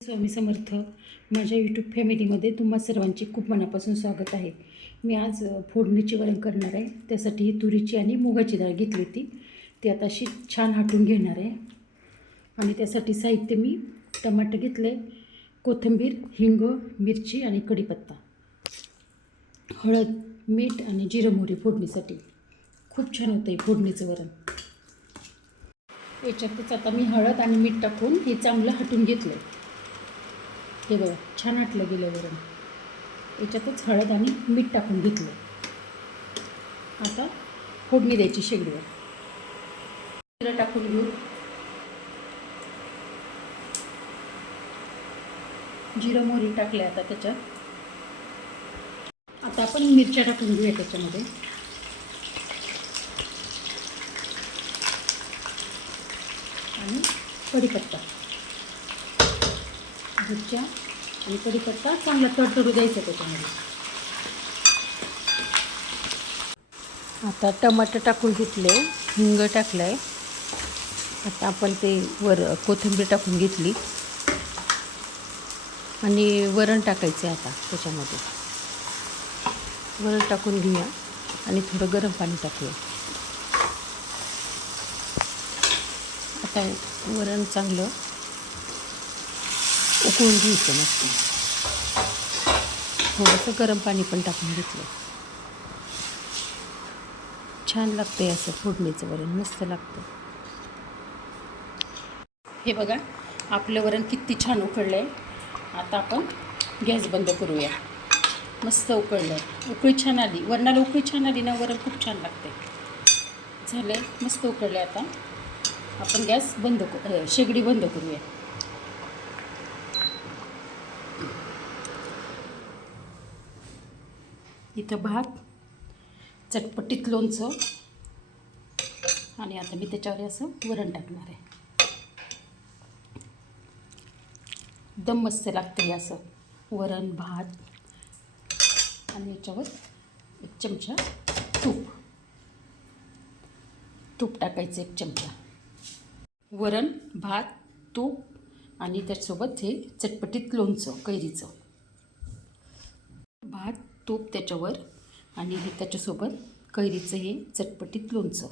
स्वामी समर्थ. माझ्या यूट्यूब फॅमिलीमध्ये तुम्हा सर्वांचे खूप मनापासून स्वागत आहे. मी आज फोडणीची वरण करणार आहे. त्यासाठी ही तुरीची आणि मुगाची डाळ घेतली होती, ती आता अशी छान हाटून घेणार आहे. आणि त्यासाठी साहित्य मी टमाटर घेतले, कोथिंबीर, हिंग, मिरची आणि कढीपत्ता, हळद, मीठ आणि जिरं मोहरी फोडणीसाठी. खूप छान होतं आहे फोडणीचं वरण. याच्यातच आता मी हळद आणि मीठ टाकून हे चांगलं हाटून घेतलं आहे. हे बघा, छान हाटलं गेलं वरण. याच्यातच हळद आणि मीठ टाकून घेतलं. आता फोडणी द्यायची शेगडीवर. जिरं टाकून घेऊ. जिरं मोहरी टाकले. आता त्याच्यात आता आपण मिरच्या टाकून घेऊया त्याच्यामध्ये. आणि कढीपत्ता, मिरच्या आणि कढीपत्ता चांगला तडतडू द्यायचा त्याच्यामध्ये. आता टमाटर टाकून घेतले, हिंग टाकलं आहे. आता आपण ते कोथिंबीर टाकून घेतली आणि वरण टाकायचं आहे. आता त्याच्यामध्ये वरण टाकून घेऊया आणि थोडं गरम पाणी टाकूया. आता वरण चांगलं उकळून घ्यायचं मस्त. थोडंसं गरम पाणी पण टाकून घेतलं. छान लागतं असं फोडणीचं वरण, मस्त लागतं. हे बघा, आपलं वरण किती छान उकळलं आहे. आता आपण गॅस बंद करूया. मस्त उकळलं, उकळी छान आली. वरणाला उकळी छान आली ना, वरण खूप छान लागते. झालं आहे, मस्त उकळलं. आता आपण गॅस बंद शेगडी बंद करूया. इथं भात, चटपटीत लोणचं आणि आता मी त्याच्यावर असं वरण टाकणार आहे. एकदम मस्त लागतं हे असं वरण भात. आणि याच्यावर एक चमचा तूप टाकायचं. एक चमचा वरण भात, तूप आणि त्याच्यासोबत हे चटपटीत लोणचं कैरीचं. भात, तूप त्याच्यावर आणि हे त्याच्यासोबत कैरीचं हे चटपटीत लोणचं.